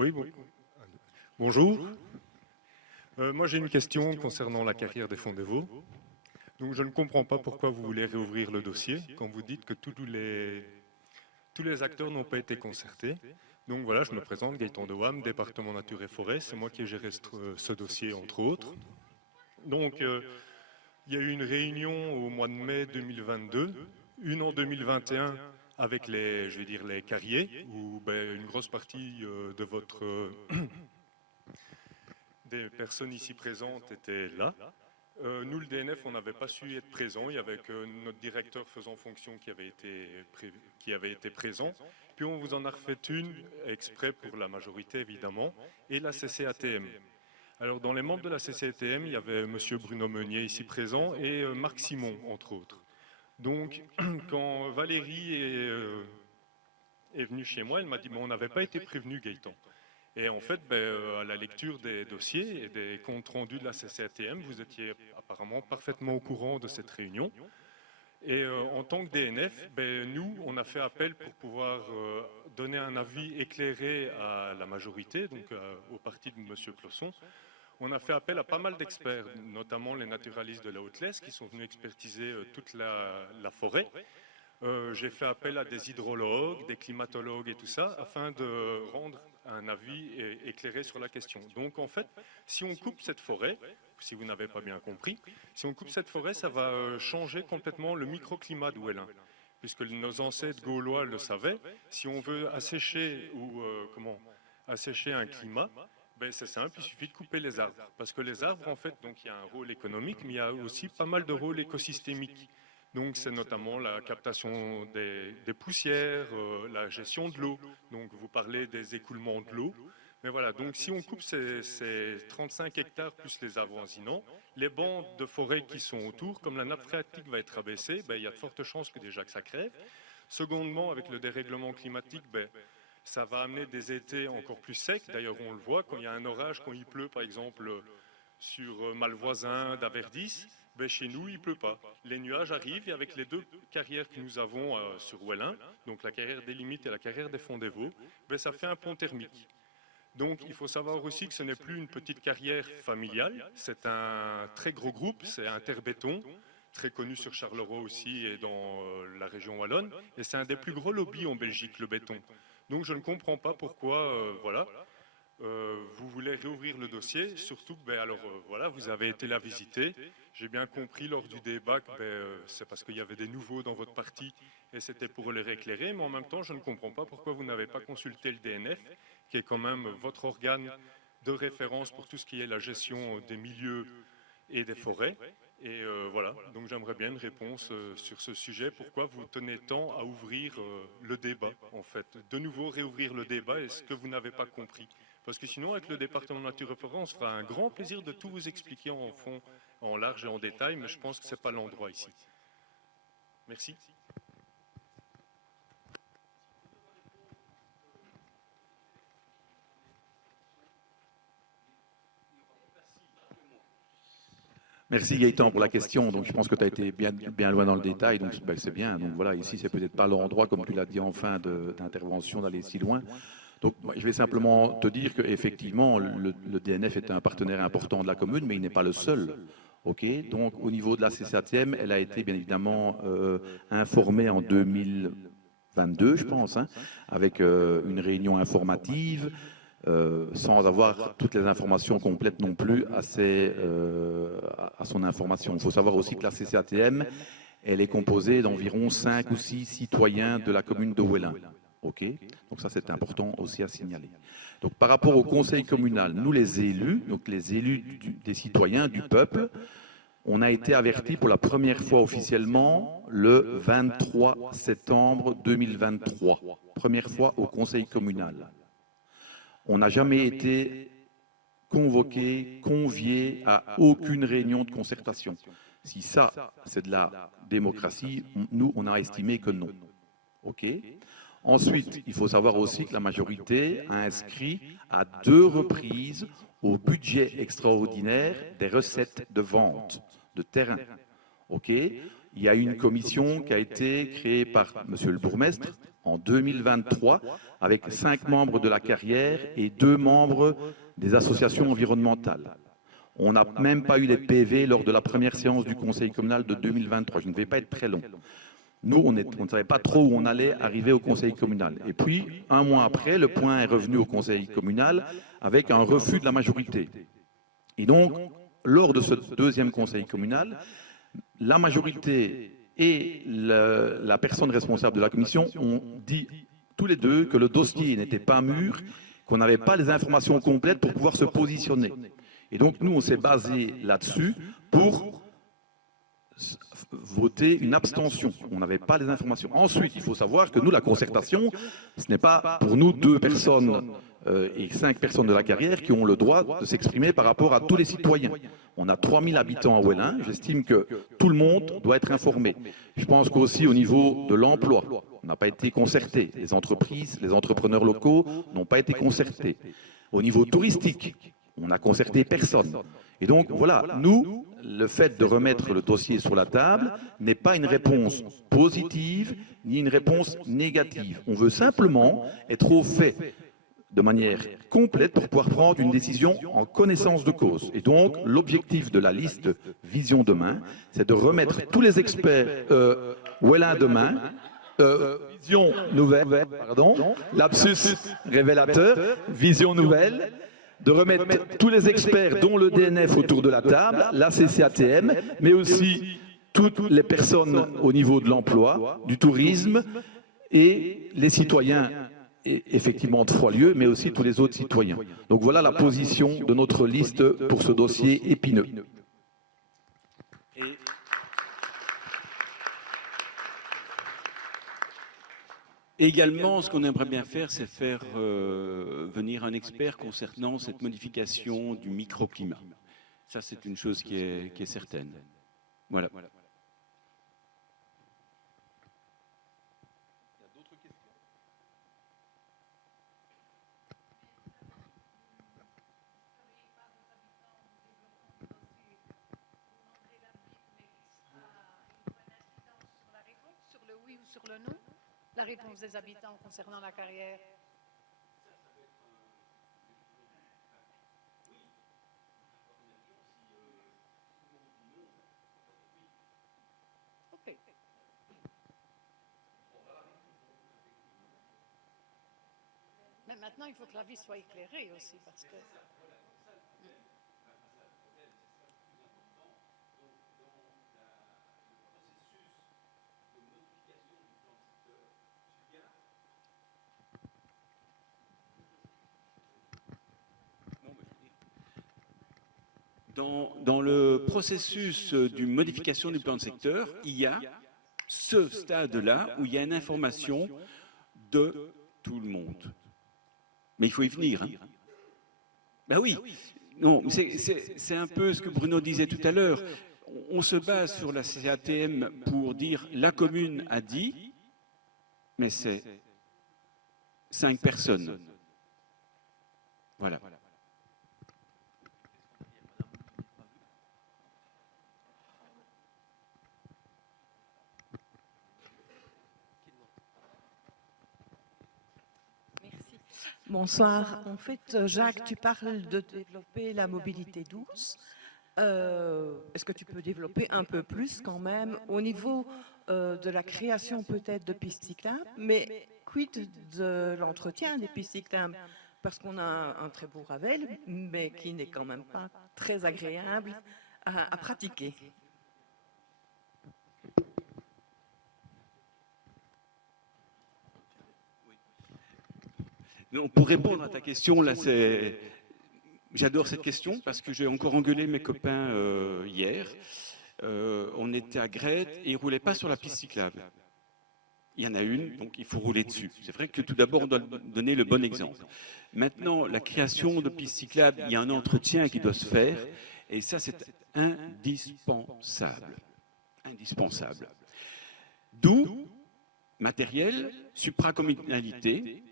Oui, bonjour. Moi, j'ai une question concernant la carrière des fonds Fondevo. Donc, je ne comprends pas pourquoi vous voulez réouvrir le dossier quand vous dites que tous les acteurs n'ont pas été concertés. Donc voilà, je me présente, Gaëtan Dewam, département Nature et Forêt. C'est moi qui ai géré ce dossier, entre autres. Donc, il y a eu une réunion au mois de mai 2022, une en 2021 avec les, je vais dire, les carriers, où une grosse partie de votre des personnes ici présentes étaient là. Nous, le DNF, on n'avait pas su être présent. Il y avait que notre directeur faisant fonction qui avait été présent. Puis on vous en a refait une exprès pour la majorité, évidemment, et la CCATM. Alors, dans les membres de la CCATM, il y avait M. Bruno Meunier ici présent et Marc Simon, entre autres. Donc, quand Valérie est venue chez moi, elle m'a dit « on n'avait pas été prévenu, Gaëtan ». Et en fait, à la lecture des dossiers et des comptes rendus de la CCATM, vous étiez apparemment parfaitement au courant de cette réunion. Et en tant que DNF, nous, on a fait appel pour pouvoir donner un avis éclairé à la majorité, donc au parti de M. Closson. On a fait appel à pas mal d'experts, notamment les naturalistes de la Haute-Lesse, qui sont venus expertiser toute la forêt. J'ai fait appel à des hydrologues, des climatologues et tout ça, afin de rendre un avis éclairé sur la question. Donc en fait, si on coupe cette forêt, si vous n'avez pas bien compris, si on coupe cette forêt, ça va changer complètement le microclimat d'Ouellin. Puisque nos ancêtres gaulois le savaient, si on veut assécher assécher un climat, c'est simple, il suffit de couper les arbres. Parce que les arbres, en fait, donc il y a un rôle économique, mais il y a aussi pas mal de rôles écosystémiques. Donc c'est notamment la captation des poussières, la gestion de l'eau. Donc vous parlez des écoulements de l'eau. Mais voilà, donc si on coupe ces 35 hectares plus les avoisinants, les bancs de forêt qui sont autour, comme la nappe phréatique va être abaissée, il y a de fortes chances que déjà que ça crève. Secondement, avec le dérèglement climatique, ça va amener des étés encore plus secs. D'ailleurs, on le voit, quand il y a un orage, quand il pleut, par exemple, sur Malvoisin, d'Averdis, chez nous, il ne pleut pas. Les nuages arrivent et avec les deux carrières que nous avons sur Ouellin, donc la carrière des Limites et la carrière des Fondevo, ça fait un pont thermique. Donc il faut savoir aussi que ce n'est plus une petite carrière familiale, c'est un très gros groupe, c'est Interbéton, très connu sur Charleroi aussi et dans la région wallonne, et c'est un des plus gros lobbies en Belgique, le béton. Donc je ne comprends pas pourquoi, vous voulez réouvrir le dossier, surtout que vous avez été la visiter. J'ai bien compris lors du débat que c'est parce qu'il y avait des nouveaux dans votre parti et c'était pour les éclairer, mais en même temps, je ne comprends pas pourquoi vous n'avez pas consulté le DNF, qui est quand même votre organe de référence pour tout ce qui est la gestion des milieux et des forêts. Et voilà, donc j'aimerais bien une réponse sur ce sujet. Pourquoi vous tenez tant à ouvrir le débat, en fait? De nouveau, réouvrir le débat, est-ce que vous n'avez pas compris? Parce que sinon, avec le département Nature et Forêt, on se fera un grand plaisir de tout vous expliquer en fond, en large et en détail, mais je pense que ce n'est pas l'endroit ici. Merci. Merci Gaëtan pour la question. Donc je pense que tu as été bien loin dans le détail, donc c'est bien. Donc voilà, ici c'est peut-être pas l'endroit, comme tu l'as dit en fin d'intervention, d'aller si loin. Donc je vais simplement te dire qu'effectivement le DNF est un partenaire important de la commune, mais il n'est pas le seul. Ok. Donc au niveau de la CCATM, elle a été bien évidemment informée en 2022, je pense, avec une réunion informative. Sans avoir toutes les informations complètes non plus à son information. Il faut savoir aussi que la CCATM, elle est composée d'environ 5 ou 6 citoyens de la commune de Ouellin. Ok, donc ça c'est important aussi à signaler. Donc par rapport au conseil communal, nous les élus, donc les élus des citoyens, du peuple, on a été avertis pour la première fois officiellement le 23 septembre 2023. Première fois au conseil communal. On n'a jamais été convoqué, convié à aucune réunion de concertation. Si ça, c'est de la démocratie, nous, on a estimé que non. OK. Ensuite, il faut savoir aussi que la majorité a inscrit à 2 reprises au budget extraordinaire des recettes de vente de terrain. OK. Il y a une commission qui a été créée par monsieur le bourgmestre, en 2023 avec 5 membres de la carrière et 2 membres des associations environnementales. On n'a même pas eu les PV lors de la première séance du conseil communal de 2023. Je ne vais pas être très long. Nous, on ne savait pas trop où on allait arriver au conseil communal. Et puis, un mois après, le point est revenu au conseil communal avec un refus de la majorité. Et donc, lors de ce deuxième conseil communal, la majorité et la personne responsable de la commission ont dit tous les deux que le dossier n'était pas mûr, qu'on n'avait pas les informations complètes pour pouvoir se positionner. Et donc, nous, on s'est basé là-dessus pour voter une abstention. On n'avait pas les informations. Ensuite, il faut savoir que nous, la concertation, ce n'est pas pour nous 2 personnes et 5 personnes de la carrière qui ont le droit de s'exprimer par rapport à tous les citoyens. On a 3000 habitants à Ouellin. J'estime que tout le monde doit être informé. Je pense qu'aussi au niveau de l'emploi, on n'a pas été concerté. Les entreprises, les entrepreneurs locaux n'ont pas été concertés. Au niveau touristique, on n'a concerté personne. Et donc, voilà, nous, le fait de remettre le dossier sur la table n'est pas une réponse positive ni une réponse négative. On veut simplement être au fait de manière complète pour pouvoir prendre une décision en connaissance de cause. Et donc, l'objectif de la liste Vision Demain, c'est de remettre tous les experts Ouellin Demain, Vision Nouvelle, pardon, lapsus révélateur, Vision Nouvelle, de remettre tous les experts, dont le DNF, autour de la table, la CCATM, mais aussi toutes les personnes au niveau de l'emploi, du tourisme et les citoyens, effectivement, de Froilieu, mais aussi tous les autres citoyens. Donc voilà la position de notre liste pour ce dossier épineux. Également, ce qu'on aimerait bien faire, c'est faire venir un expert concernant cette modification du microclimat. Ça, c'est une chose qui est certaine. Voilà. Sur le oui ou sur le non, la réponse des habitants concernant la carrière. Ok. Mais maintenant, il faut que l'avis soit éclairé aussi, parce que... Dans le processus de modification du plan de secteur, il y a ce stade-là où il y a une information de tout le monde. Mais il faut y venir. Hein. Ben oui, non, c'est un peu ce que Bruno disait tout à l'heure. On se base sur la CATM pour dire la commune a dit, mais c'est 5 personnes. Voilà. Bonsoir. En fait, Jacques, tu parles de développer la mobilité douce. Est-ce que tu peux développer un peu plus quand même au niveau de la création peut-être de pistes cyclables, mais quid de l'entretien des pistes cyclables? Parce qu'on a un très beau Ravel, mais qui n'est quand même pas très agréable à pratiquer. Non, pour répondre à ta question, là, j'adore cette question parce que j'ai encore engueulé mes copains hier. On était à Grète et ils ne roulaient pas sur la piste cyclable. Il y en a une, donc il faut rouler dessus. C'est vrai que tout d'abord, on doit donner le bon exemple. Maintenant, la création de pistes cyclables, il y a un entretien qui doit se faire et ça, c'est indispensable. Indispensable. D'où matériel, supracommunalité.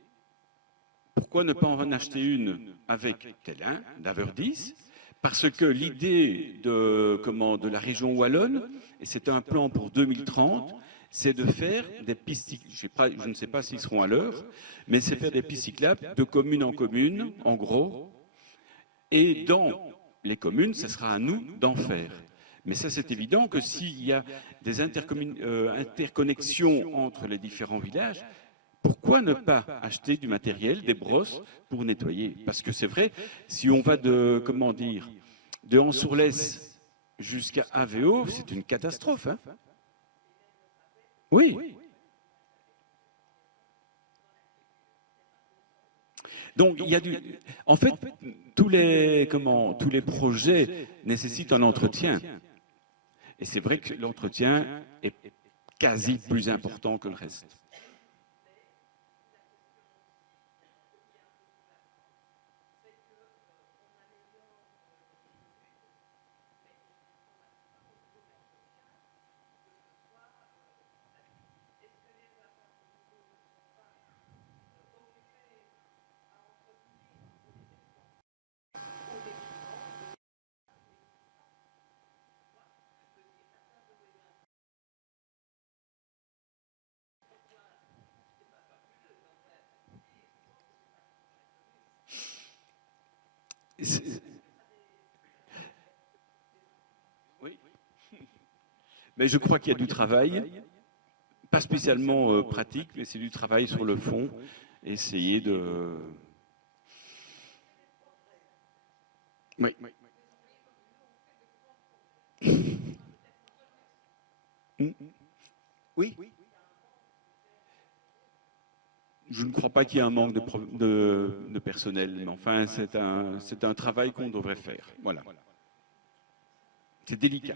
Pourquoi ne pas en acheter une avec Télin, d'Aver 10? Parce que l'idée de la région wallonne, et c'est un plan pour 2030, c'est de faire des pistes, je ne sais pas s'ils seront à l'heure, mais c'est faire des pistes cyclables de commune en commune, en gros, et dans les communes, ce sera à nous d'en faire. Mais ça, c'est évident que s'il y a des interconnexions entre les différents villages, pourquoi ne pas acheter du matériel, des brosses, pour nettoyer? Parce que c'est vrai, si on va de, comment dire, de Ansourlès jusqu'à AVO, c'est une catastrophe. Hein? Oui. Donc, il y a en fait, tous les projets nécessitent un entretien. Et c'est vrai que l'entretien est quasi plus important que le reste. Oui. Mais je crois qu'il y a du travail, pas spécialement pratique, mais c'est du travail sur le fond. Essayer de... Oui. Oui. Je ne crois pas qu'il y ait un manque de personnel, mais enfin, c'est un travail qu'on devrait faire. Voilà. C'est délicat.